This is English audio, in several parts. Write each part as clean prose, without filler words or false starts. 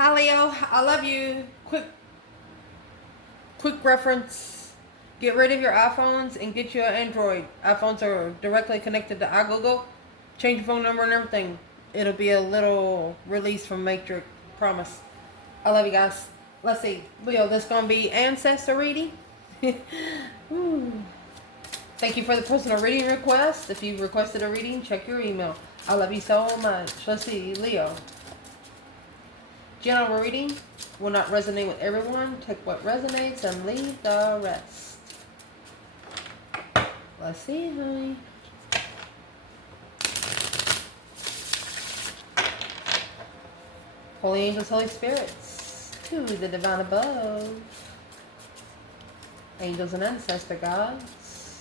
Hi Leo, I love you. Quick reference. Get rid of your iPhones and get you an Android. iPhones are directly connected to iGoogle. Change your phone number and everything. It'll be a little release from Matrix. Promise. I love you guys. Let's see. Leo, this gonna be Ancestor reading. Ooh. Thank you for the personal reading request. If you've requested a reading, check your email. I love you so much. Let's see, Leo. General reading will not resonate with everyone. Take what resonates and leave the rest. Let's see, honey. Holy angels, Holy spirits, to the divine above. Angels and ancestor gods.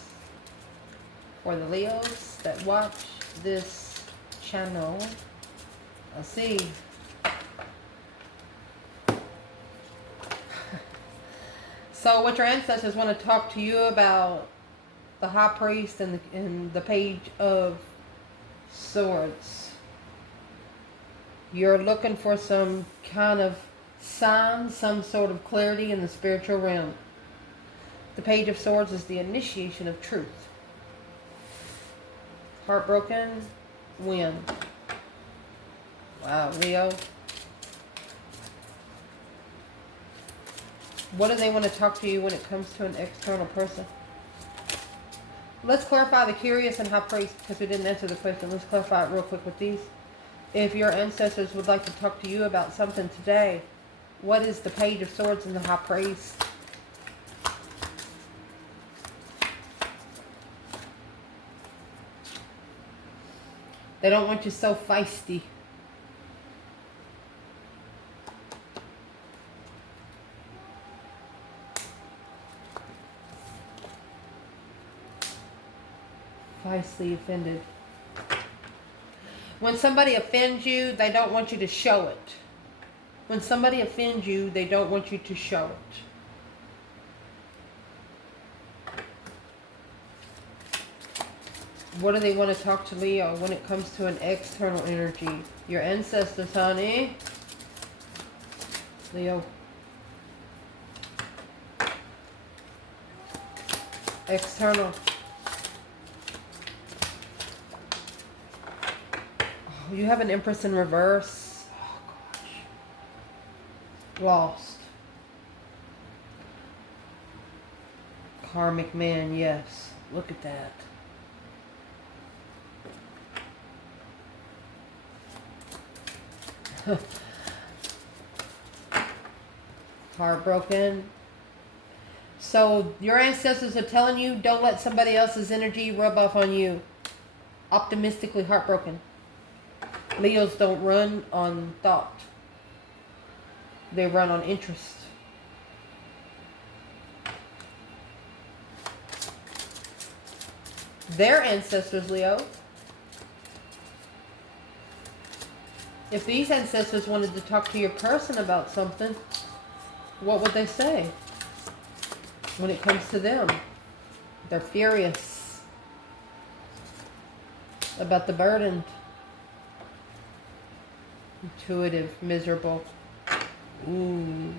For the Leos that watch this channel. Let's see. So what your ancestors want to talk to you about, the High Priest and the Page of Swords. You're looking for some kind of sign, some sort of clarity in the spiritual realm. The Page of Swords is the initiation of truth. Heartbroken, when? Wow, Leo. What do they want to talk to you when it comes to an external person? Let's clarify the curious and high priest, because we didn't answer the question. Let's clarify it real quick with these. If your ancestors would like to talk to you about something today, what is the Page of Swords and the high priest? They don't want you so feisty. Feistly offended. When somebody offends you, they don't want you to show it. When somebody offends you, they don't want you to show it. What do they want to talk to Leo when it comes to an external energy? Your ancestors, honey. Leo. External. Oh, you have an Empress in reverse. Oh, gosh. Lost. Karmic man, yes. Look at that. Heartbroken. So your ancestors are telling you, don't let somebody else's energy rub off on you. Optimistically heartbroken. Leos don't run on thought. They run on interest. Their ancestors, Leo. If these ancestors wanted to talk to your person about something, what would they say when it comes to them? They're furious about the burden. Intuitive, miserable. Ooh.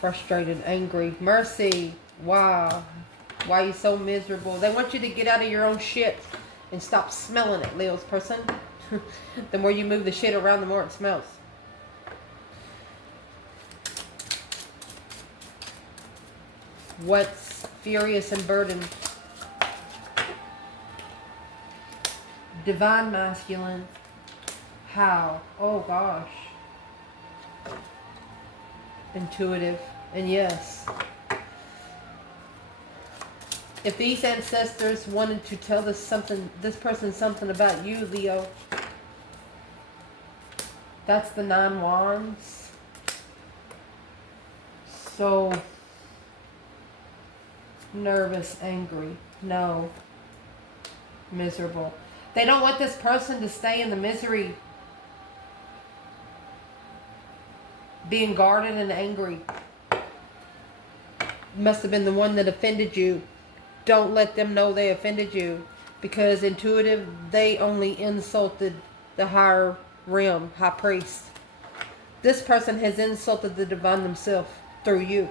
Frustrated, angry. Mercy. Wow. Why are you so miserable? They want you to get out of your own shit and stop smelling it, Leo's person. The more you move the shit around, the more it smells. What's furious and burdened? Divine masculine. How? Oh gosh. Intuitive. And yes. If these ancestors wanted to tell this person something about you, Leo, that's the 9 Wands. So nervous, angry, no, miserable. They don't want this person to stay in the misery, being guarded and angry. Must have been the one that offended you. Don't let them know they offended you, because intuitive, they only insulted the higher realm, high priest. This person has insulted the divine themselves through you.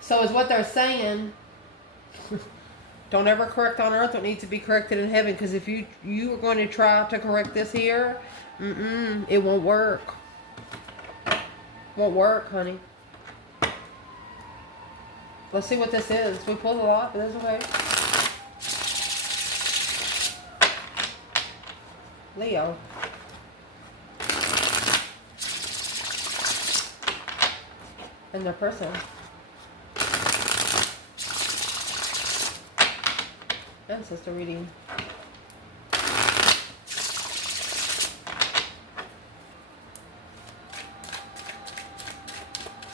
So is what they're saying, don't ever correct on earth what needs to be corrected in heaven. Because if you are going to try to correct this here, it won't work. Won't work, honey. Let's see what this is. We pulled a lot, but that's okay. Leo. And their person. Ancestor reading.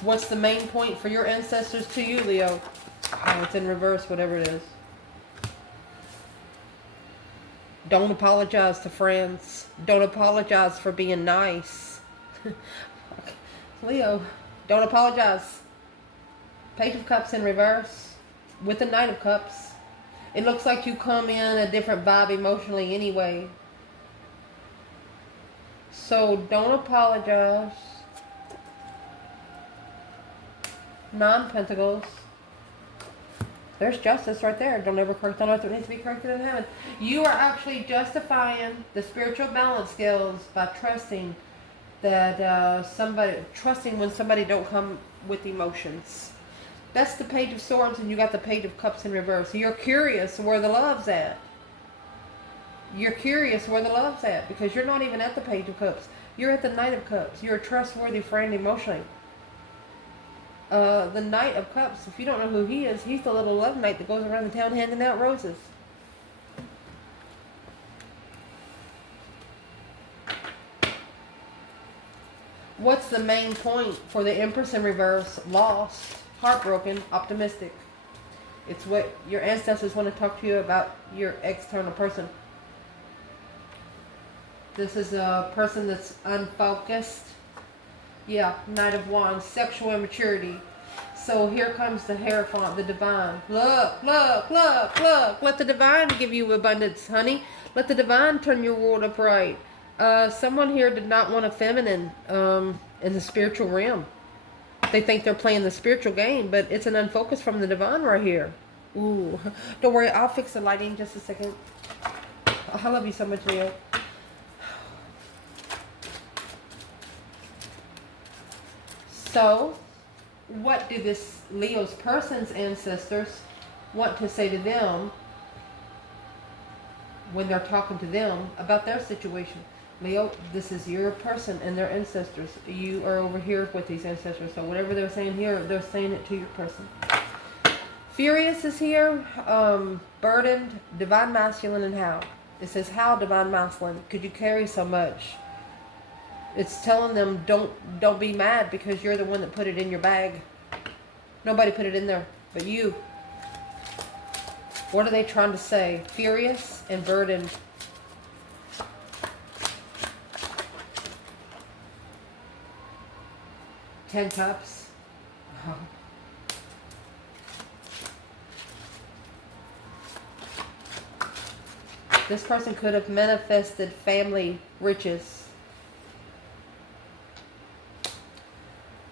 What's the main point for your ancestors to you, Leo? Oh, it's in reverse, whatever it is. Don't apologize to friends. Don't apologize for being nice. Leo, don't apologize. Page of Cups in reverse with the Knight of Cups. It looks like you come in a different vibe emotionally anyway. So don't apologize. 9 Pentacles. There's justice right there. Don't ever correct on earth what needs to be corrected in heaven. You are actually justifying the spiritual balance skills by trusting that trusting when somebody don't come with emotions. That's the Page of Swords, and you got the Page of Cups in reverse. You're curious where the love's at. You're curious where the love's at because you're not even at the Page of Cups. You're at the Knight of Cups. You're a trustworthy friend emotionally. The Knight of Cups, if you don't know who he is, he's the little love knight that goes around the town handing out roses. What's the main point for the Empress in reverse? Lost, heartbroken, optimistic. It's what your ancestors want to talk to you about, your external person. This is a person that's unfocused. Yeah, Knight of Wands, sexual immaturity. So here comes the Hierophant, the divine. Look, look, look, look. Let the divine give you abundance, honey. Let the divine turn your world upright. Someone here did not want a feminine in the spiritual realm. They think they're playing the spiritual game, but it's an unfocus from the divine right here. Ooh, don't worry, I'll fix the lighting in just a second. I love you so much, Leo. So, what do this Leo's person's ancestors want to say to them when they're talking to them about their situation? Leo, this is your person and their ancestors. You are over here with these ancestors. So whatever they're saying here, they're saying it to your person. Furious is here. Burdened, divine masculine, and how. It says, how divine masculine could you carry so much? It's telling them don't be mad because you're the one that put it in your bag. Nobody put it in there but you. What are they trying to say? Furious and burdened. Ten Cups. Oh. This person could have manifested family riches.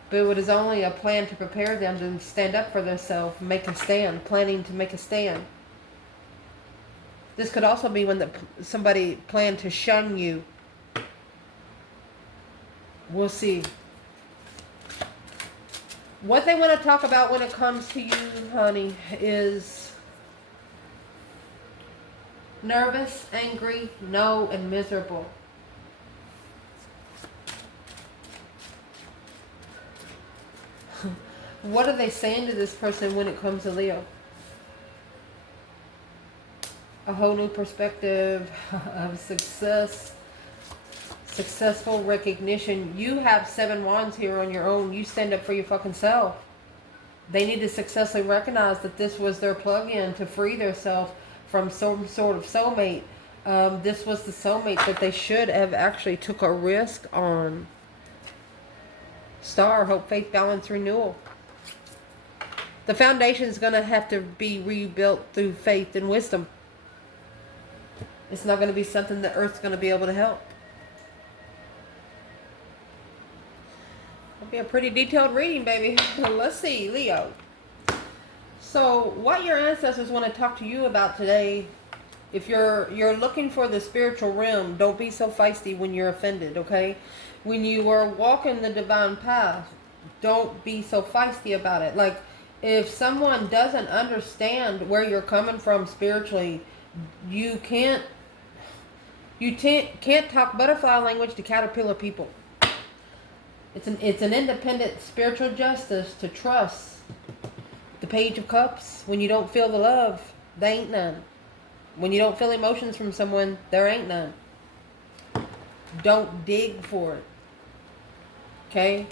But it was only a plan to prepare them to stand up for themselves, make a stand, planning to make a stand. This could also be when somebody planned to shun you. We'll see. What they want to talk about when it comes to you, honey, is nervous, angry, no, and miserable. What are they saying to this person when it comes to Leo? A whole new perspective of success, successful recognition. You have 7 wands here on your own. You stand up for your fucking self. They need to successfully recognize that this was their plug-in to free themselves from some sort of soulmate. This was the soulmate that they should have actually took a risk on. Star, hope, faith, balance, renewal. The foundation is going to have to be rebuilt through faith and wisdom. It's not going to be something that Earth's going to be able to help. It'll be a pretty detailed reading, baby. Let's see, Leo. So what your ancestors want to talk to you about today, if you're looking for the spiritual realm, don't be so feisty when you're offended, okay? When you are walking the divine path, don't be so feisty about it. Like, if someone doesn't understand where you're coming from spiritually, you can't talk butterfly language to caterpillar people. It's an independent spiritual justice to trust the Page of Cups. When you don't feel the love, there ain't none. When you don't feel emotions from someone, there ain't none. Don't dig for it. Okay?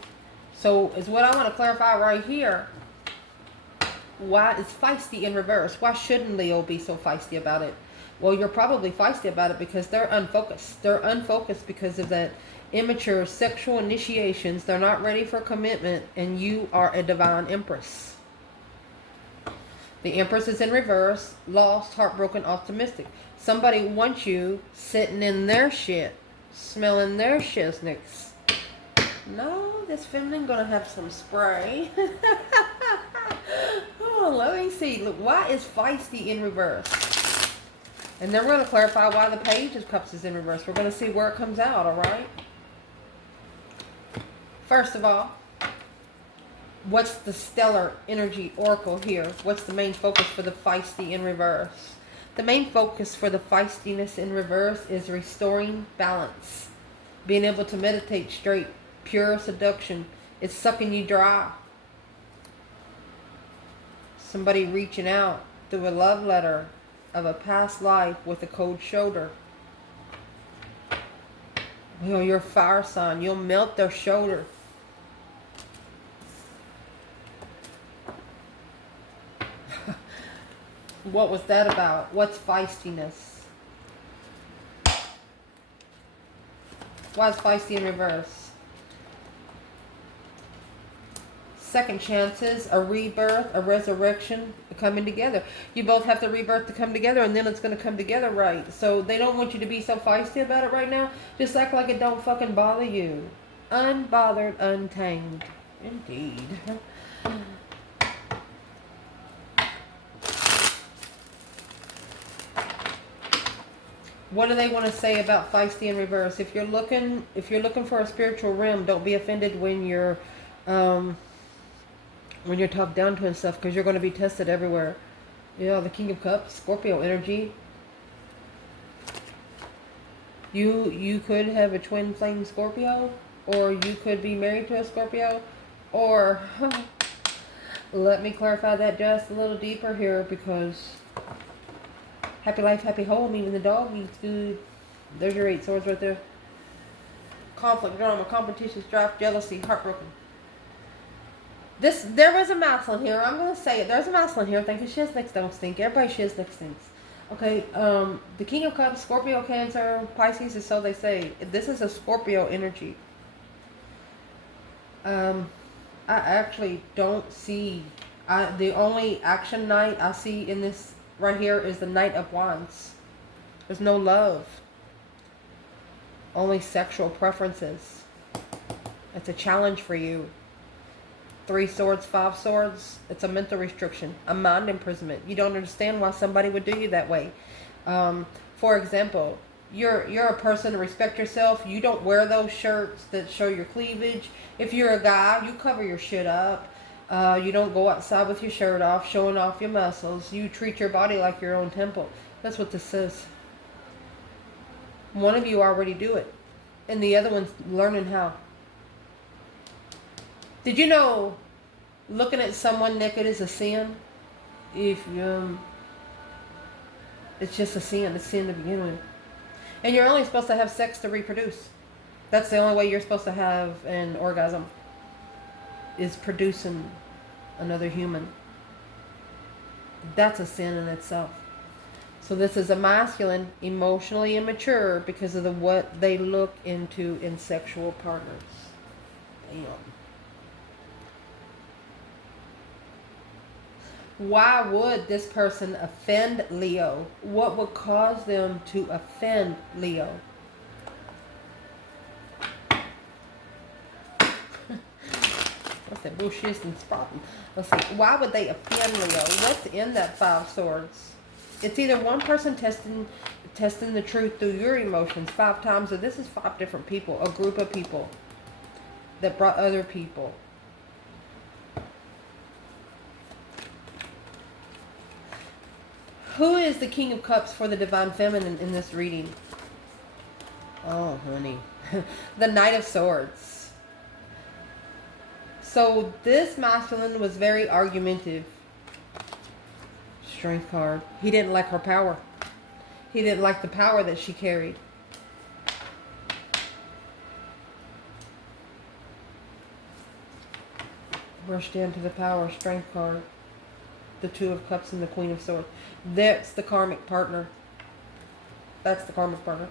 So is what I want to clarify right here. Why is feisty in reverse? Why shouldn't Leo be so feisty about it? Well, you're probably feisty about it because they're unfocused. They're unfocused because of that immature sexual initiations. They're not ready for commitment, and you are a divine empress. The empress is in reverse, lost, heartbroken, optimistic. Somebody wants you sitting in their shit, smelling their shiznix. No, this feminine gonna have some spray. Oh, let me see. Look, why is feisty in reverse? And then we're going to clarify why the Page of Cups is in reverse. We're going to see where it comes out, all right? First of all, what's the stellar energy oracle here? What's the main focus for the feisty in reverse? The main focus for the feistiness in reverse is restoring balance. Being able to meditate straight, pure seduction. It's sucking you dry. Somebody reaching out through a love letter of a past life with a cold shoulder. You know, you're a fire sign. You'll melt their shoulder. What was that about? What's feistiness? Why is feisty in reverse? Second chances, a rebirth, a resurrection, coming together. You both have the rebirth to come together, and then it's going to come together right. So they don't want you to be so feisty about it right now. Just act like it don't fucking bother you. Unbothered, untamed. Indeed. What do they want to say about feisty in reverse? If you're looking for a spiritual realm, don't be offended when you're talked down to and stuff, because you're going to be tested everywhere. You know, the King of Cups, Scorpio energy. You could have a twin flame Scorpio, or you could be married to a Scorpio, or let me clarify that just a little deeper here, because happy life, happy home, even the dog eats good. There's your 8 swords right there. Conflict, drama, competition, strife, jealousy, heartbroken. There was a masculine here. I'm going to say it. There's a masculine here. Thinking shiznix don't stink. Everybody shiznix stinks. Okay, the King of Cups, Scorpio, Cancer, Pisces, is so they say. This is a Scorpio energy. I actually don't see... the only action night I see in this right here is the Knight of Wands. There's no love. Only sexual preferences. It's a challenge for you. 3 swords, 5 swords. It's a mental restriction, a mind imprisonment. You don't understand why somebody would do you that way. For example, you're a person to respect yourself. You don't wear those shirts that show your cleavage. If you're a guy, you cover your shit up. You don't go outside with your shirt off, showing off your muscles. You treat your body like your own temple. That's what this says. One of you already do it, and the other one's learning how. Did you know looking at someone naked is a sin? If it's just a sin. It's sin to begin with. And you're only supposed to have sex to reproduce. That's the only way you're supposed to have an orgasm, is producing another human. That's a sin in itself. So this is a masculine, emotionally immature because of what they look into in sexual partners. Damn. Why would this person offend Leo? What would cause them to offend Leo? What's that bullshit and sprouting? Let's see. Why would they offend Leo? What's in that 5 swords? It's either one person testing the truth through your emotions 5 times, or this is 5 different people, a group of people that brought other people. Who is the King of Cups for the Divine Feminine in this reading? Oh, honey. The Knight of Swords. So this masculine was very argumentative. Strength card. He didn't like her power. He didn't like the power that she carried. Rushed into the power. Strength card. The 2 of Cups and the Queen of Swords. That's the karmic partner. That's the karmic partner.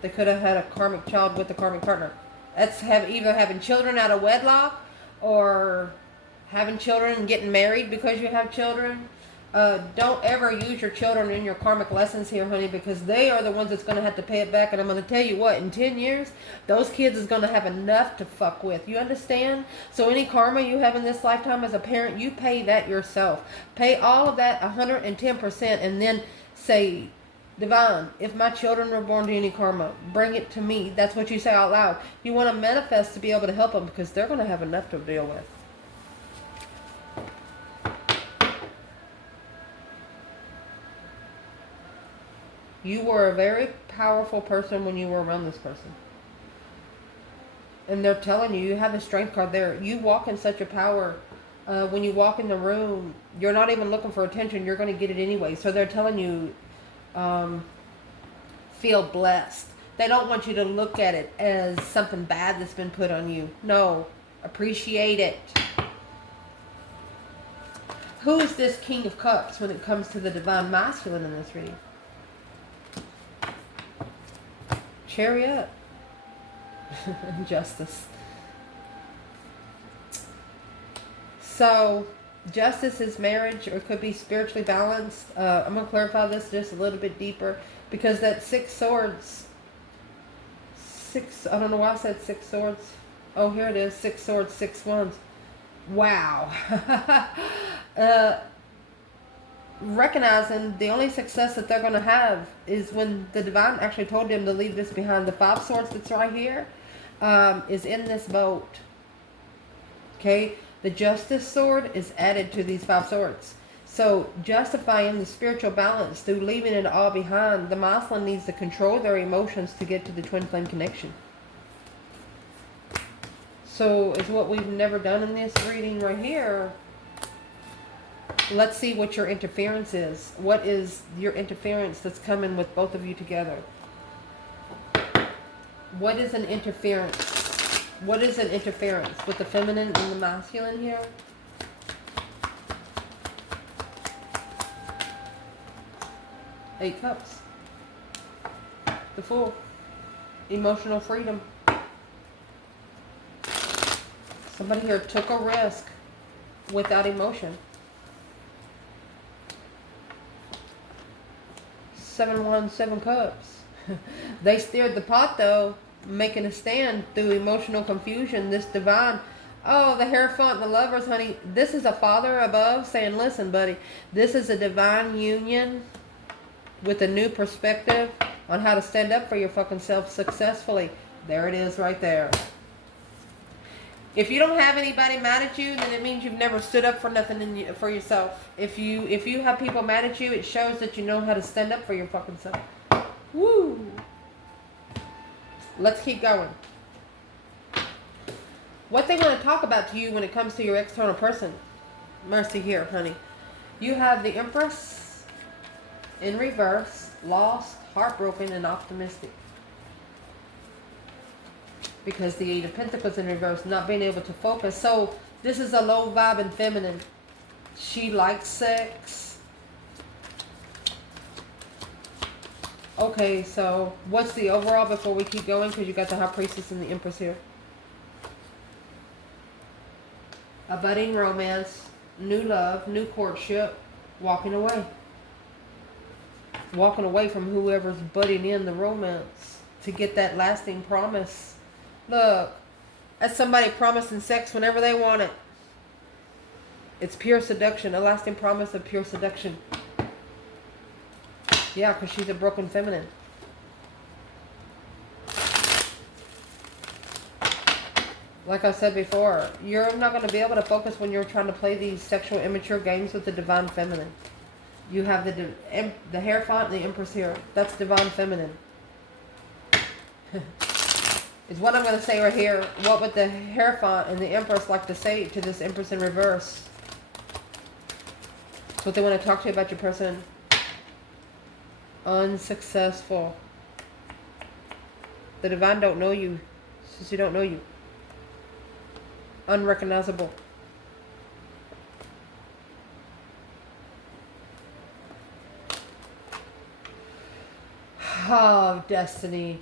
They could have had a karmic child with the karmic partner. That's either having children out of wedlock, or having children and getting married because you have children. Don't ever use your children in your karmic lessons here, honey, because they are the ones that's going to have to pay it back. And I'm going to tell you what, in 10 years, those kids is going to have enough to fuck with. You understand? So any karma you have in this lifetime as a parent, you pay that yourself. Pay all of that 110%, and then say, Divine, if my children were born to any karma, bring it to me. That's what you say out loud. You want to manifest to be able to help them, because they're going to have enough to deal with. You were a very powerful person when you were around this person. And they're telling you, you have the strength card there. You walk in such a power. When you walk in the room, you're not even looking for attention. You're going to get it anyway. So they're telling you, feel blessed. They don't want you to look at it as something bad that's been put on you. No. Appreciate it. Who is this King of Cups when it comes to the Divine Masculine in this reading? Chariot. Justice. So, justice is marriage, or it could be spiritually balanced. I'm going to clarify this just a little bit deeper, because that 6 swords, I don't know why I said 6 swords. Oh, here it is, 6 swords, 6 wands. Wow. Recognizing the only success that they're going to have is when the Divine actually told them to leave this behind. The 5 swords that's right here is in this boat. Okay? The Justice sword is added to these 5 swords. So, justifying the spiritual balance through leaving it all behind, the masculine needs to control their emotions to get to the twin flame connection. So, it's what we've never done in this reading right here. Let's see what your interference is. What is your interference that's coming with both of you together? What is an interference? What is an interference with the feminine and the masculine here? Eight Cups. The Fool. Emotional freedom. Somebody here took a risk without emotion. 7 Wands, 7 Cups. They steered the pot though, making a stand through emotional confusion. This Divine, oh, the Hierophant and the Lovers, honey. This is a father above saying, listen, buddy, this is a divine union with a new perspective on how to stand up for your fucking self successfully. There it is right there. If you don't have anybody mad at you, then it means you've never stood up for nothing for yourself. If you have people mad at you, it shows that you know how to stand up for your fucking self. Woo! Let's keep going. What they want to talk about to you when it comes to your external person. Mercy here, honey. You have the Empress in reverse, lost, heartbroken, and optimistic. Because the 8 of Pentacles in reverse, not being able to focus. So, this is a low vibe and feminine. She likes sex. Okay, so what's the overall before we keep going? Because you got the High Priestess and the Empress here. A budding romance. new love, new courtship, walking away. Walking away from whoever's butting in the romance to get that lasting promise. Look, that's somebody promising sex whenever they want it. It's pure seduction, a lasting promise of pure seduction. Yeah, because she's a broken feminine. Like I said before, you're not going to be able to focus when you're trying to play these sexual immature games with the divine feminine. You have the Hierophant and the Empress here. That's divine feminine. Is what I'm going to say right here. What would the Hierophant and the Empress like to say to this Empress in reverse? It's what they want to talk to you about your person. Unsuccessful. The divine don't know you. Since you don't know you. Unrecognizable. Oh, destiny.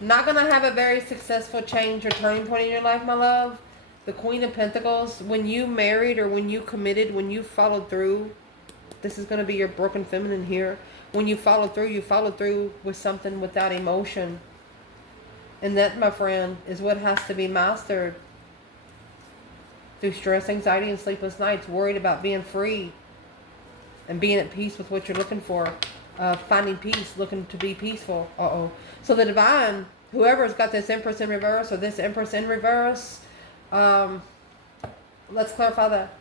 Not going to have a very successful change or turning point in your life, my love. The Queen of Pentacles, when you married or when you committed, when you followed through, this is going to be your broken feminine here. When you followed through with something without emotion. And that, my friend, is what has to be mastered. Through stress, anxiety, and sleepless nights. Worried about being free. And being at peace with what you're looking for. Finding peace. Looking to be peaceful. Uh-oh. So the divine, whoever's got this Empress in reverse or this Empress in reverse. Let's clarify that.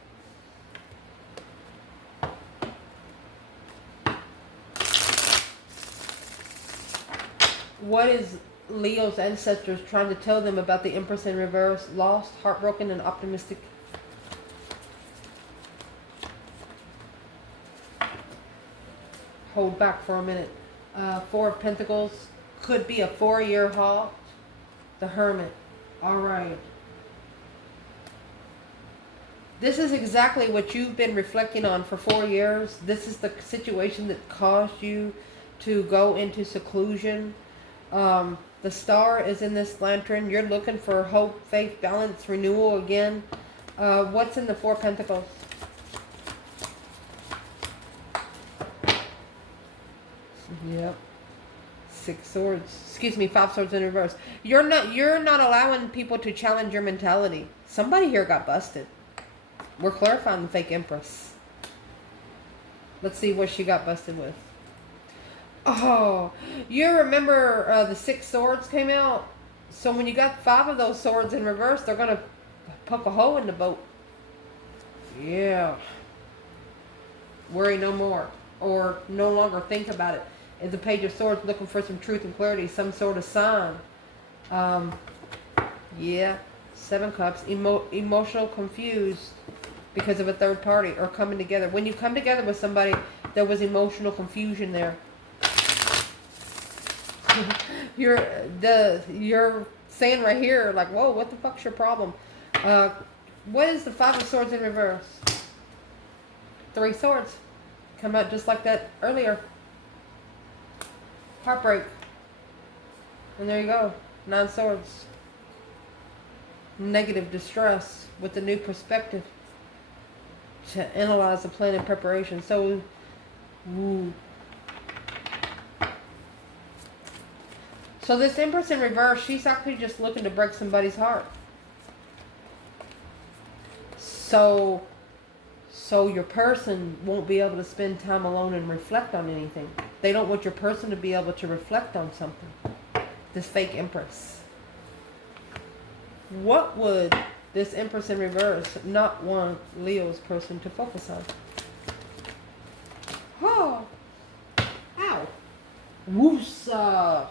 What is Leo's ancestors trying to tell them about the Empress in reverse? Lost, heartbroken, and optimistic. Hold back for a minute. Four of Pentacles. Could be a 4-year halt. The Hermit. Alright. This is exactly what you've been reflecting on for 4 years. This is the situation that caused you to go into seclusion. The star is in this lantern. You're looking for hope, faith, balance, renewal again. What's in the Four Pentacles? Yep. 6 swords. Excuse me, 5 swords in reverse. You're not allowing people to challenge your mentality. Somebody here got busted. We're clarifying the fake Empress. Let's see what she got busted with. Oh, you remember the 6 swords came out? So when you got 5 of those swords in reverse, they're going to poke a hole in the boat. Yeah. Worry no more. Or no longer think about it. Is the Page of Swords looking for some truth and clarity, some sort of sign. Yeah. 7 Cups. Emotional, confused because of a third party or coming together. When you come together with somebody, there was emotional confusion there. You're saying right here, like, whoa, what the fuck's your problem? What is the 5 of Swords in reverse? 3 swords. Come out just like that earlier. Heartbreak. And there you go. 9 swords. Negative distress with the new perspective. To analyze the plan and preparation. So, ooh. So this Empress in reverse, she's actually just looking to break somebody's heart. So your person won't be able to spend time alone and reflect on anything. They don't want your person to be able to reflect on something. This fake Empress. What would this Empress in reverse not want Leo's person to focus on? Oh. Ow. Woosa.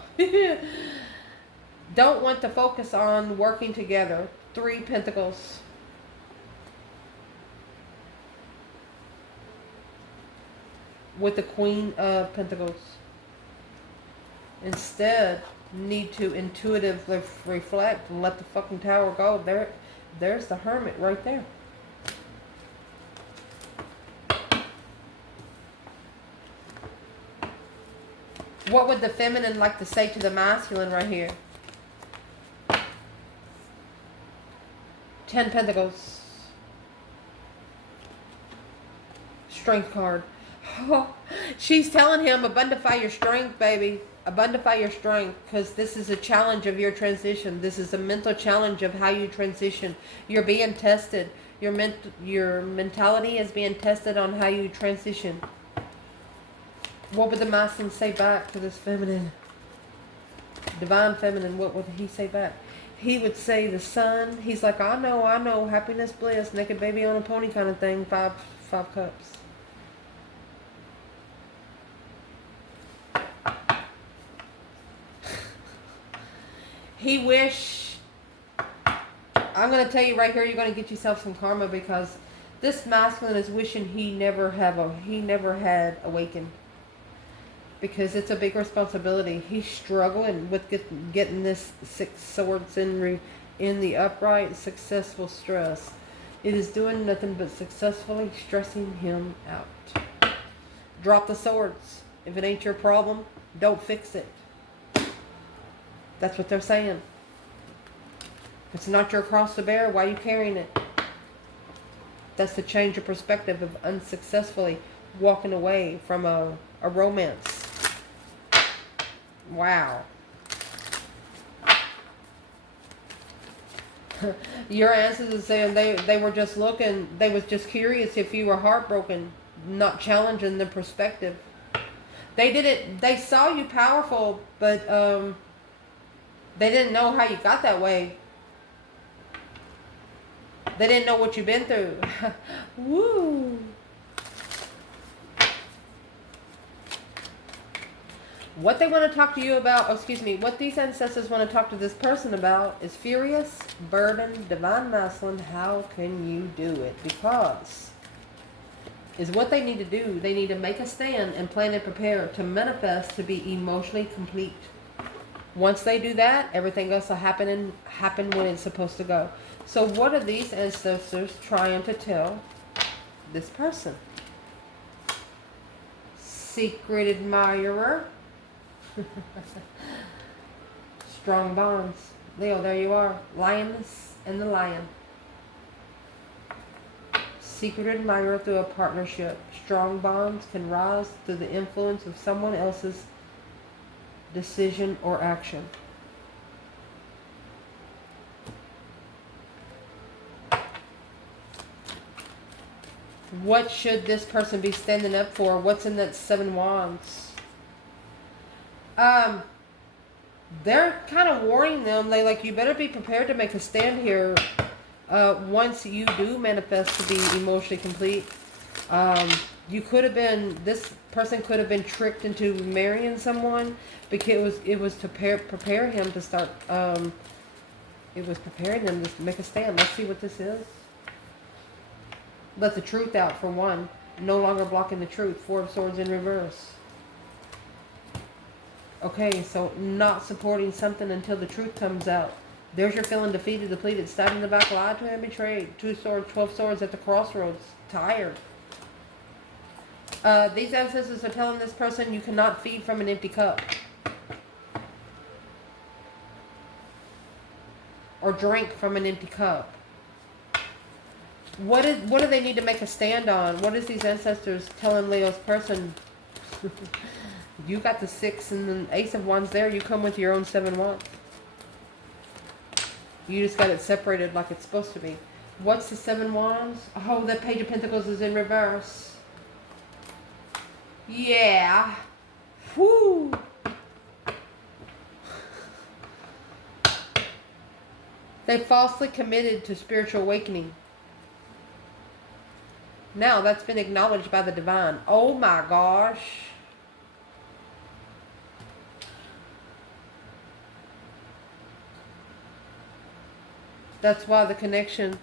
Don't want to focus on working together. 3 Pentacles. With the Queen of Pentacles. Instead, need to intuitively reflect and let the fucking Tower go. There's the Hermit right there. What would the feminine like to say to the masculine right here? 10 Pentacles. Strength card. Oh, she's telling him, abundify your strength, baby. Abundify your strength, because this is a challenge of your transition. This is a mental challenge of how you transition. You're being tested. Your mentality is being tested on how you transition. What would the masculine say back to this feminine? Divine feminine, what would he say back? He would say the sun. He's like, I know, happiness, bliss, naked baby on a pony kind of thing. Five cups. He wish, I'm going to tell you right here, you're going to get yourself some karma, because this masculine is wishing he never had awakened. Because it's a big responsibility. He's struggling with getting this 6 swords in the upright, successful stress. It is doing nothing but successfully stressing him out. Drop the swords. If it ain't your problem, don't fix it. That's what they're saying. If it's not your cross to bear, why are you carrying it? That's the change of perspective of unsuccessfully walking away from a romance. Wow. Your ancestors are saying they were just looking, they was just curious if you were heartbroken, not challenging the perspective. They saw you powerful, but they didn't know how you got that way. They didn't know what you've been through. Woo. What they want to talk to you about, what these ancestors want to talk to this person about is furious, burden, divine masculine. How can you do it? Because is what they need to do. They need to make a stand and plan and prepare to manifest to be emotionally complete. Once they do that, everything else will happen when it's supposed to go. So what are these ancestors trying to tell this person? Secret admirer. Strong bonds. Leo, there you are. Lioness and the lion. Secret admirer through a partnership. Strong bonds can rise through the influence of someone else's decision or action. What should this person be standing up for? What's in that 7 wands? They're kind of warning them. They like, you better be prepared to make a stand here. Once you do manifest to be emotionally complete, you could have been, this person could have been tricked into marrying someone, because it was to prepare him to start. It was preparing them to make a stand. Let's see what this is. Let the truth out for one. No longer blocking the truth. 4 of Swords in reverse. Okay, so not supporting something until the truth comes out. There's your feeling defeated, depleted, stabbed in the back, lied to and betrayed. 2 swords, 12 swords at the crossroads. Tired. These ancestors are telling this person you cannot feed from an empty cup. Or drink from an empty cup. What do they need to make a stand on? What is these ancestors telling Leo's person? You got the 6 and the Ace of Wands there. You come with your own 7 wands. You just got it separated like it's supposed to be. What's the 7 wands? Oh, the Page of Pentacles is in reverse. Yeah. Whoo. They falsely committed to spiritual awakening. Now that's been acknowledged by the divine. Oh my gosh. That's why the connection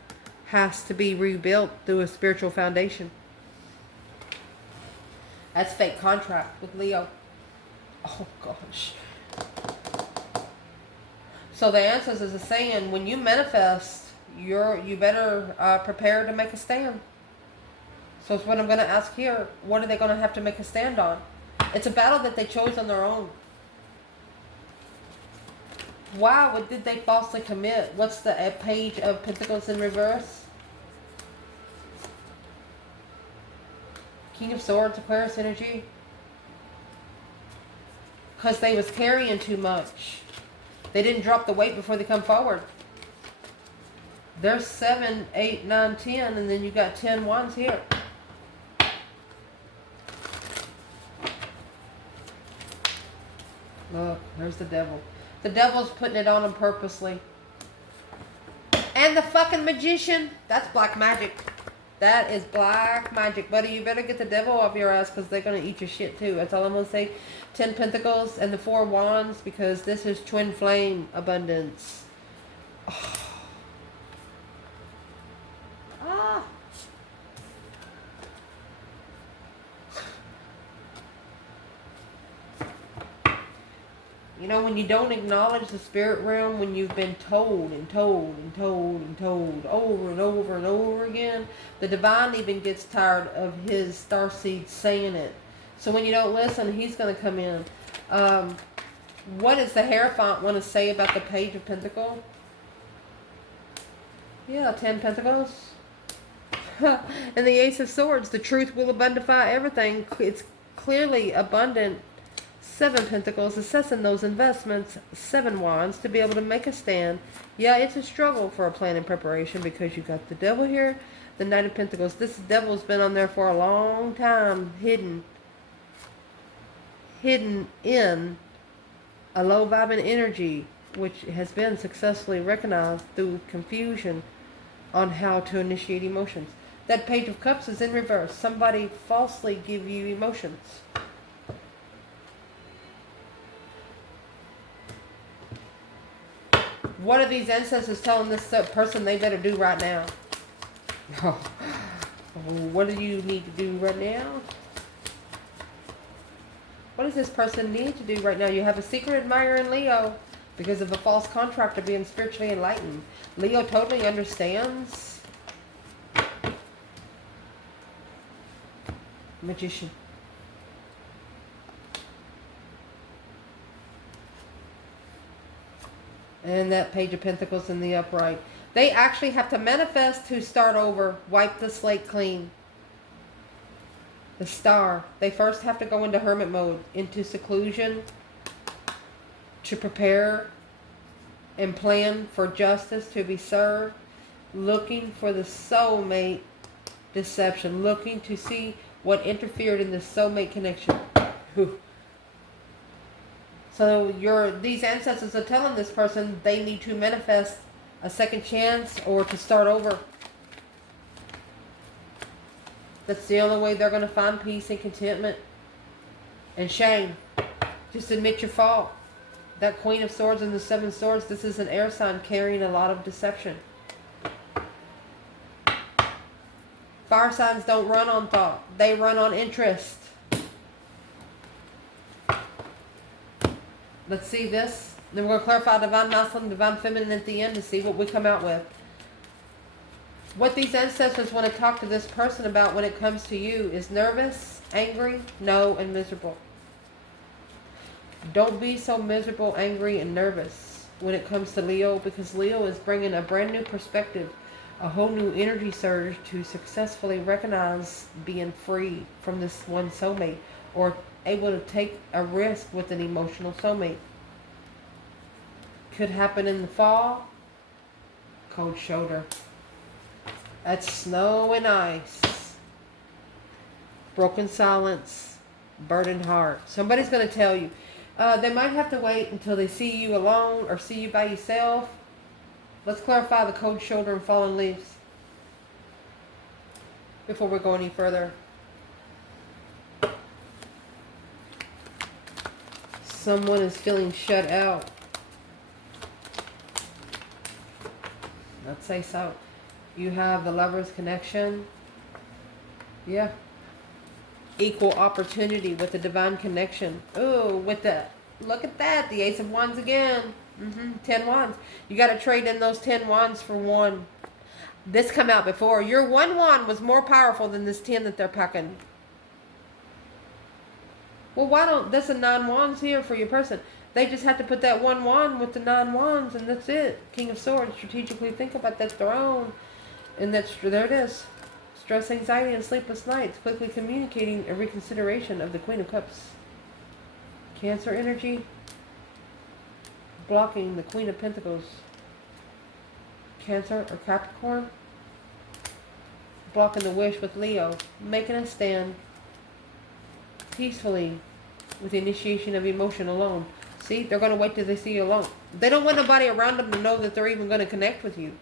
has to be rebuilt through a spiritual foundation. That's fake contract with Leo. Oh gosh. So the ancestors are saying when you manifest, you better prepare to make a stand. So it's what I'm going to ask here. What are they going to have to make a stand on? It's a battle that they chose on their own. Why did they falsely commit? What's the Page of Pentacles in reverse? King of Swords, Aquarius energy. Because they was carrying too much. They didn't drop the weight before they come forward. There's 7, 8, 9, 10, and then you got 10 wands here. Look, there's the devil. The devil's putting it on them purposely. And the fucking magician. That's black magic. That is black magic. Buddy, you better get the devil off your ass because they're going to eat your shit too. That's all I'm going to say. 10 Pentacles and the 4 Wands because this is twin flame abundance. Oh. Ah. You know, when you don't acknowledge the spirit realm, when you've been told and told and told and told over and over and over again, the divine even gets tired of his starseed saying it. So when you don't listen, he's going to come in. What does the Hierophant want to say about the Page of Pentacles? Yeah, 10 Pentacles. And the Ace of Swords, the truth will abundify everything. It's clearly abundant. 7 Pentacles, assessing those investments. 7 Wands, to be able to make a stand. Yeah, it's a struggle for a plan and preparation because you got the devil here. The Knight of Pentacles. This devil's been on there for a long time, hidden in a low vibing energy, which has been successfully recognized through confusion on how to initiate emotions. That Page of Cups is in reverse. Somebody falsely give you emotions. What are these ancestors telling this person they better do right now? What do you need to do right now? What does this person need to do right now? You have a secret admirer in Leo because of a false contractor being spiritually enlightened. Leo totally understands. Magician. And that Page of Pentacles in the upright. They actually have to manifest to start over. Wipe the slate clean. The Star. They first have to go into hermit mode. Into seclusion. To prepare and plan for justice to be served. Looking for the soulmate deception. Looking to see what interfered in the soulmate connection. Whew. So these ancestors are telling this person they need to manifest a second chance or to start over. That's the only way they're going to find peace and contentment and shame. Just admit your fault. That Queen of Swords and the 7 Swords, this is an air sign carrying a lot of deception. Fire signs don't run on thought. They run on interest. Let's see this. Then we're going to clarify Divine Masculine, Divine Feminine at the end to see what we come out with. What these ancestors want to talk to this person about when it comes to you is nervous, angry, no, and miserable. Don't be so miserable, angry, and nervous when it comes to Leo, because Leo is bringing a brand new perspective, a whole new energy surge to successfully recognize being free from this one soulmate or able to take a risk with an emotional soulmate. Could happen in the fall. Cold shoulder. That's snow and ice. Broken silence. Burdened heart. Somebody's going to tell you. They might have to wait until they see you alone or see you by yourself. Let's clarify the cold shoulder and fallen leaves before we go any further. Someone is feeling shut out. Let's say so. You have the Lover's connection. Yeah. Equal opportunity with the Divine connection. Oh, with the, look at that, the Ace of Wands again. 10 Wands. You got to trade in those 10 Wands for one. This come out before. Your 1 Wand was more powerful than this 10 that they're packing. Well, why don't, that's a 9 wands here for your person. They just have to put that 1 wand with the 9 wands, and that's it. King of Swords. Strategically think about that throne. And that's, there it is. Stress, anxiety, and sleepless nights. Quickly communicating a reconsideration of the Queen of Cups. Cancer energy. Blocking the Queen of Pentacles. Cancer or Capricorn. Blocking the wish with Leo. Making a stand. Peacefully. With the initiation of emotion alone. See, they're going to wait till they see you alone. They don't want nobody around them to know that they're even going to connect with you.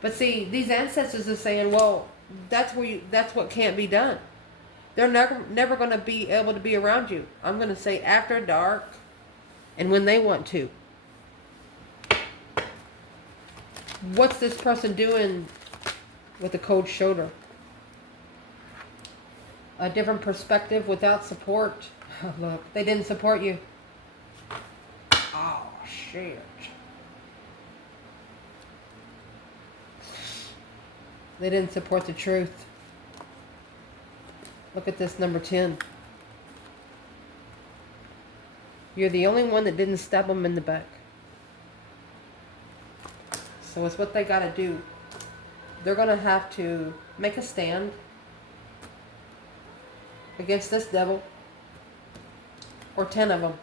But see, these ancestors are saying, well, that's what can't be done. They're never going to be able to be around you. I'm going to say after dark and when they want to. What's this person doing with a cold shoulder? A different perspective without support. Oh, look, they didn't support you. Oh, shit. They didn't support the truth. Look at this, number 10. You're the only one that didn't stab them in the back. So it's what they got to do. They're going to have to make a stand against this devil. Or 10 of them.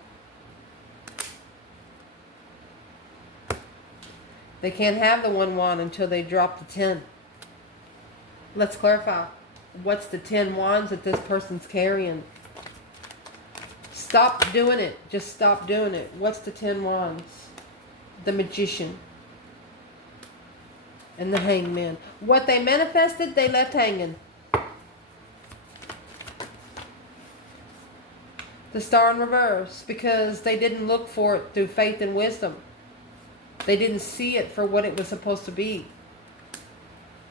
They can't have the 1 wand until they drop the 10. Let's clarify. What's the 10 wands that this person's carrying? Stop doing it. Just stop doing it. What's the 10 wands? The Magician. And the Hangman. What they manifested, they left hanging. The Star in reverse. Because they didn't look for it through faith and wisdom. They didn't see it for what it was supposed to be.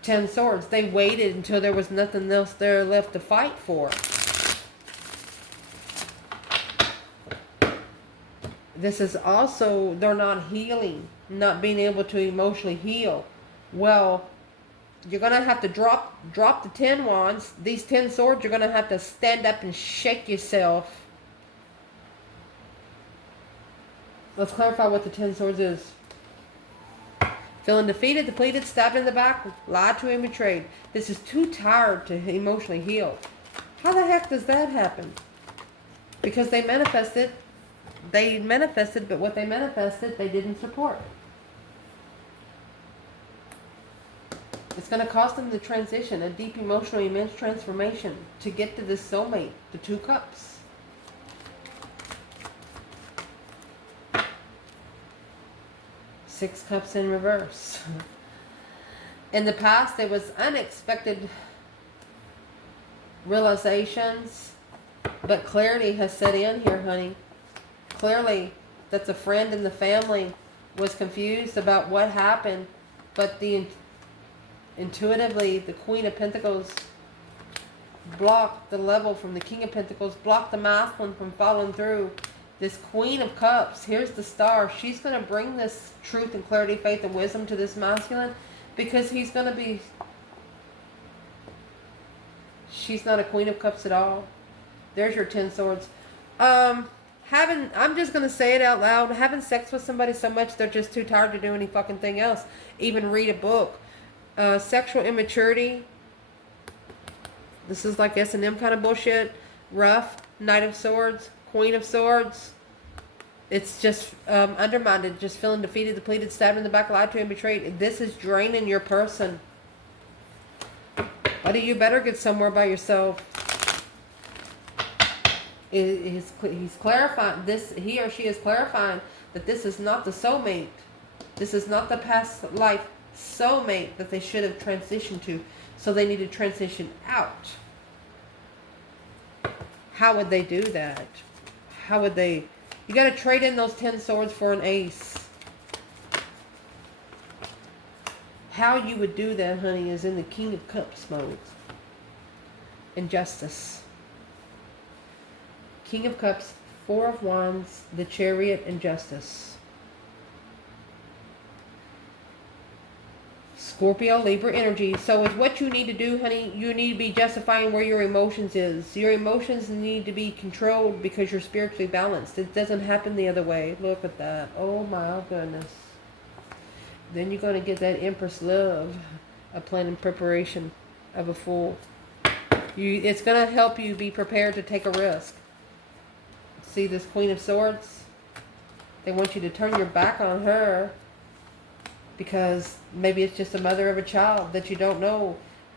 10 swords. They waited until there was nothing else there left to fight for. This is also, they're not healing. Not being able to emotionally heal. Well, you're going to have to drop the 10 wands. These 10 swords, you're going to have to stand up and shake yourself. Let's clarify what the 10 swords is. Feeling defeated, depleted, stabbed in the back, lied to and betrayed. This is too tired to emotionally heal. How the heck does that happen? Because they manifested, but what they manifested, they didn't support. It's going to cost them the transition, a deep, emotional, immense transformation to get to this soulmate, the 2 cups. Six cups in reverse. In the past, there was unexpected realizations, but clarity has set in here, honey. Clearly, that the friend and the family was confused about what happened, but intuitively, the Queen of Pentacles blocked the level from the King of Pentacles, blocked the masculine from following through. This Queen of Cups, here's the Star. She's going to bring this truth and clarity, faith and wisdom to this masculine because he's going to be... She's not a Queen of Cups at all. There's your 10 swords. I'm just going to say it out loud. Having sex with somebody so much they're just too tired to do any fucking thing else. Even read a book. Sexual immaturity. This is like S&M kind of bullshit. Rough. Knight of Swords. Queen of Swords. It's just undermined. Just feeling defeated, depleted, stabbed in the back, lied to and betrayed. This is draining your person. Buddy, you better get somewhere by yourself. He's clarifying this. He or she is clarifying that this is not the soulmate. This is not the past life soulmate that they should have transitioned to. So they need to transition out. How would they do that? How would they... You got to trade in those 10 swords for an ace. How you would do that, honey, is in the King of Cups mode. Injustice. King of Cups, 4 of Wands, the Chariot, and Justice. Scorpio, Libra energy. So it's what you need to do, honey. You need to be justifying where your emotions is. Your emotions need to be controlled because you're spiritually balanced. It doesn't happen the other way. Look at that. Oh my goodness. Then you're going to get that Empress love, a plan and preparation of a fool. It's going to help you be prepared to take a risk. See this Queen of Swords? They want you to turn your back on her because maybe it's just a mother of a child that you don't know.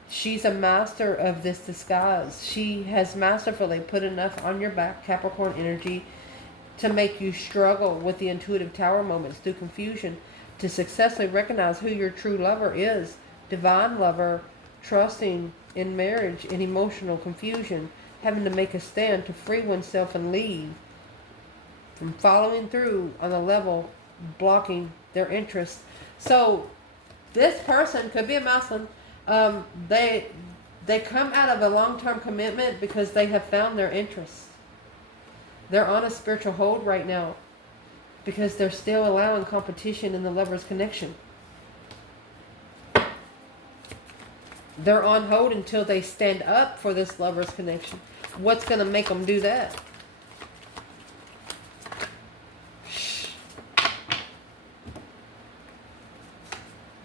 She's a master of this disguise. She has masterfully put enough on your back, Capricorn energy, to make you struggle with the intuitive tower moments through confusion, to successfully recognize who your true lover is. Divine lover, trusting in marriage in emotional confusion, having to make a stand to free oneself and leave from following through on a level blocking their interests. So this person could be a masculine. They come out of a long-term commitment because they have found their interests. They're on a spiritual hold right now because they're still allowing competition in the lover's connection. They're on hold until they stand up for this lover's connection. What's going to make them do that?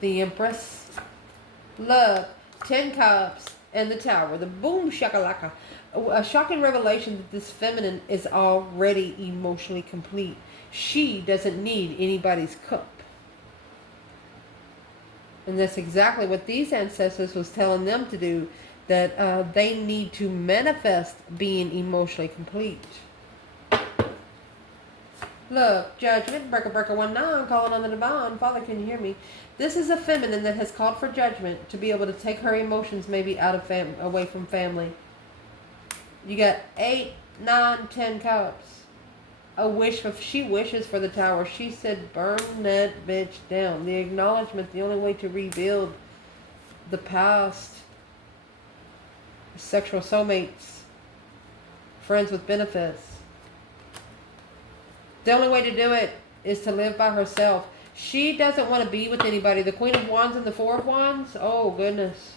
The Empress, love, 10 cups, and the Tower. The boom shakalaka. A shocking revelation that this feminine is already emotionally complete. She doesn't need anybody's cup. And that's exactly what these ancestors was telling them to do. That they need to manifest being emotionally complete. Look, judgment, breaker, 19, calling on the divine. Father, can you hear me? This is a feminine that has called for judgment to be able to take her emotions maybe out of away from family. You got 8, 9, 10 cups. She wishes for the Tower. She said, burn that bitch down. The acknowledgement, the only way to rebuild the past. Sexual soulmates. Friends with benefits. The only way to do it is to live by herself. She doesn't want to be with anybody. The Queen of Wands and the Four of Wands. Oh, goodness.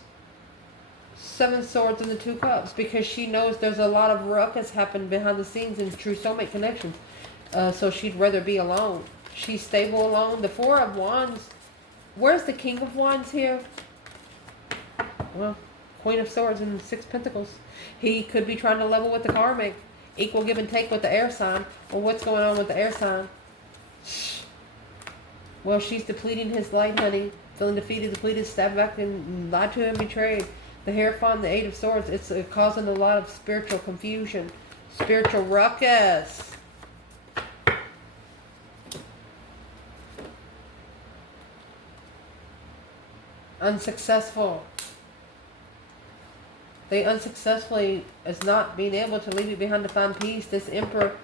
7 Swords and the 2 Cups. Because she knows there's a lot of ruckus happening behind the scenes in true soulmate connections. So she'd rather be alone. She's stable alone. The Four of Wands. Where's the King of Wands here? Well, Queen of Swords and 6 Pentacles. He could be trying to level with the karmic. Equal give and take with the air sign. Well, what's going on with the air sign? Well, she's depleting his light, honey. Feeling defeated, depleted, stabbed back, and lied to him, betrayed. The Hierophant, the 8 of Swords. It's causing a lot of spiritual confusion. Spiritual ruckus. Unsuccessful. They unsuccessfully is not being able to leave it behind to find peace. This Emperor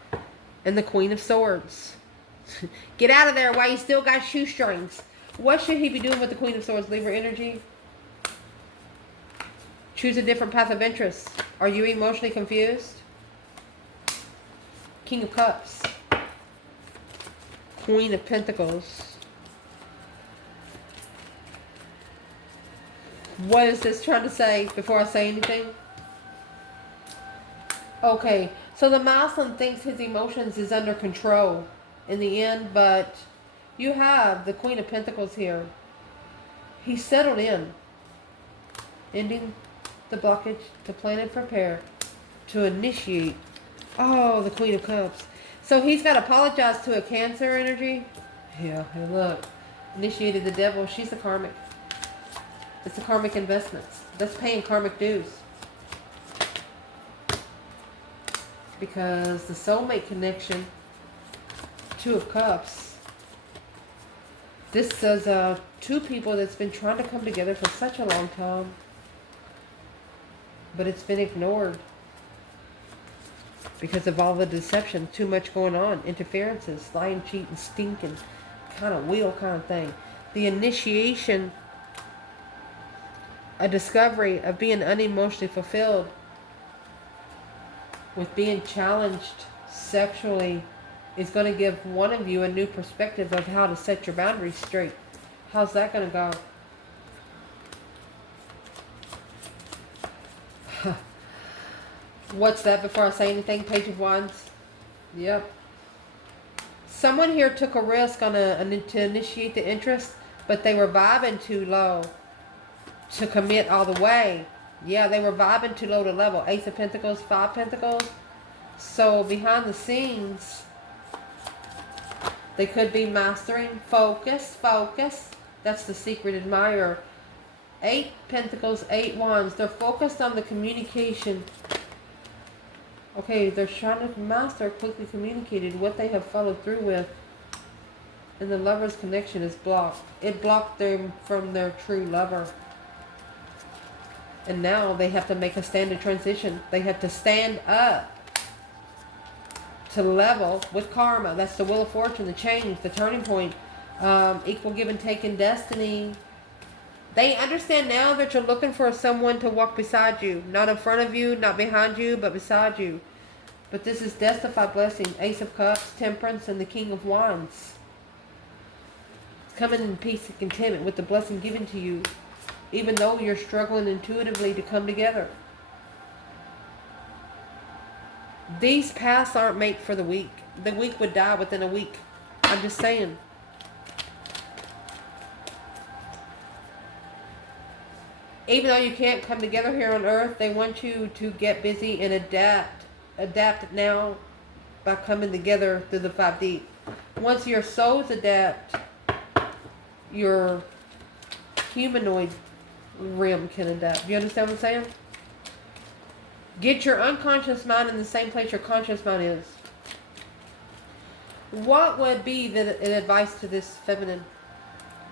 and the Queen of Swords. Get out of there while you still got shoestrings. What should he be doing with the Queen of Swords? Libra energy. Choose a different path of interest. Are you emotionally confused? King of Cups. Queen of Pentacles. What is this trying to say before I say anything? Okay, so the masculine thinks his emotions is under control in the end, but you have the Queen of Pentacles here. He's settled in. Ending the blockage to plan and prepare to initiate. Oh, the Queen of Cups. So he's got to apologize to a Cancer energy. Yeah, hey, look. Initiated the devil. She's the karmic. It's the karmic investments. That's paying karmic dues. Because the soulmate connection, 2 of Cups. This says 2 people that's been trying to come together for such a long time. But it's been ignored. Because of all the deception, too much going on. Interferences, lying, cheating, stinking, kind of wheel kind of thing. The initiation, a discovery of being unemotionally fulfilled with being challenged sexually is going to give one of you a new perspective of how to set your boundaries straight. How's that going to go? What's that before I say anything? Page of Wands. Yep. Someone here took a risk on to initiate the interest, but they were vibing too low to commit all the way. Yeah, they were vibing too low to level. Ace of Pentacles, 5 Pentacles. So behind the scenes, they could be mastering. Focus, focus. That's the secret admirer. 8 Pentacles, 8 Wands. They're focused on the communication. Okay, they're trying to master, quickly communicated what they have followed through with. And the lover's connection is blocked. It blocked them from their true lover. And now they have to make a stand and transition. They have to stand up to level with karma. That's the wheel of fortune, the change, the turning point. Equal give and take in destiny. They understand now that you're looking for someone to walk beside you. Not in front of you, not behind you, but beside you. But this is justified blessing. Ace of Cups, Temperance, and the King of Wands. It's coming in peace and contentment with the blessing given to you. Even though you're struggling intuitively to come together. These paths aren't made for the weak. The weak would die within a week. I'm just saying. Even though you can't come together here on Earth, they want you to get busy and adapt. Adapt now by coming together through the 5D. Once your souls adapt, your humanoid realm can adapt. You understand what I'm saying? Get your unconscious mind in the same place your conscious mind is. What would be the advice to this feminine?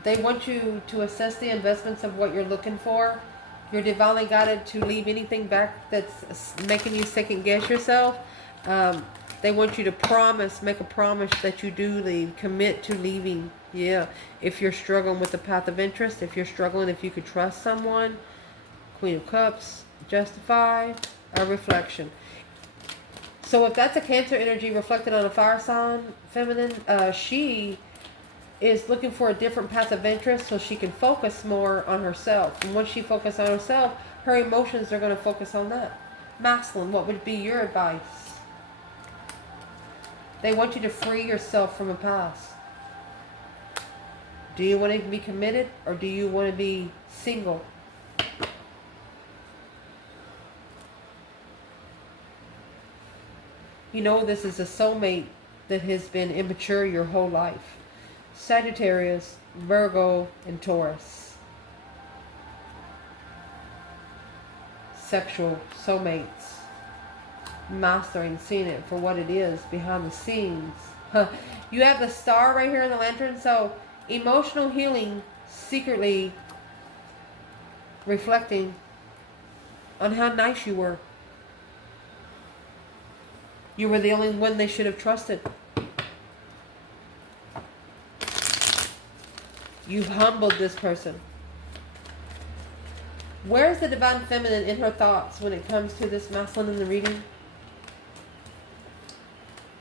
They want you to assess the investments of what you're looking for. You're divinely guided to leave anything back that's making you second guess yourself. They want you to make a promise that you do leave. Commit to leaving. Yeah. If you're struggling with the path of interest, if you're struggling, if you could trust someone. Queen of Cups, justify, a reflection. So if that's a Cancer energy reflected on a fire sign, feminine, she is looking for a different path of interest so she can focus more on herself. And once she focuses on herself, her emotions are going to focus on that. Masculine, what would be your advice? They want you to free yourself from a past. Do you want to be committed or do you want to be single? You know this is a soulmate that has been immature your whole life. Sagittarius, Virgo, and Taurus. Sexual soulmates. Mastering, seeing it for what it is behind the scenes. You have the star right here in the lantern. So emotional healing, secretly reflecting on how nice you were. You were the only one they should have trusted. You've humbled this person. Where's the divine feminine in her thoughts when it comes to this masculine in the reading?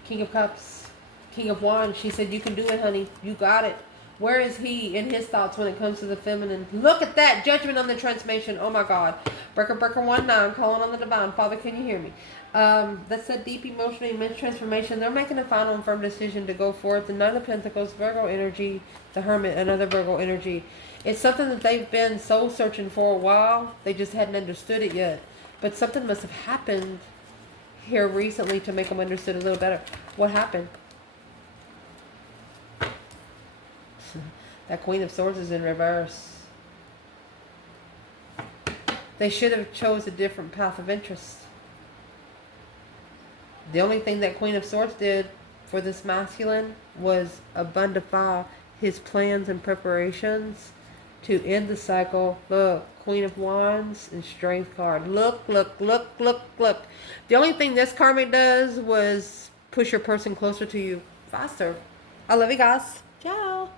King of Cups, King of Wands. She said, you can do it, honey. You got it. Where is he in his thoughts when it comes to the feminine? Look at that. Judgment on the transformation. Oh my God. Breaker 19, calling on the divine. Father, can you hear me? That's a deep emotional immense transformation. They're making a final and firm decision to go forth. The Nine of Pentacles, Virgo energy, the Hermit, another Virgo energy. It's something that they've been soul searching for a while. They just hadn't understood it yet. But something must have happened here recently to make them understood a little better. What happened? That Queen of Swords is in reverse. They should have chose a different path of interest. The only thing that Queen of Swords did for this masculine was abundify his plans and preparations to end the cycle. Look, Queen of Wands and Strength card. Look, look, look, look, look. The only thing this karmic does was push your person closer to you faster. I love you guys. Ciao.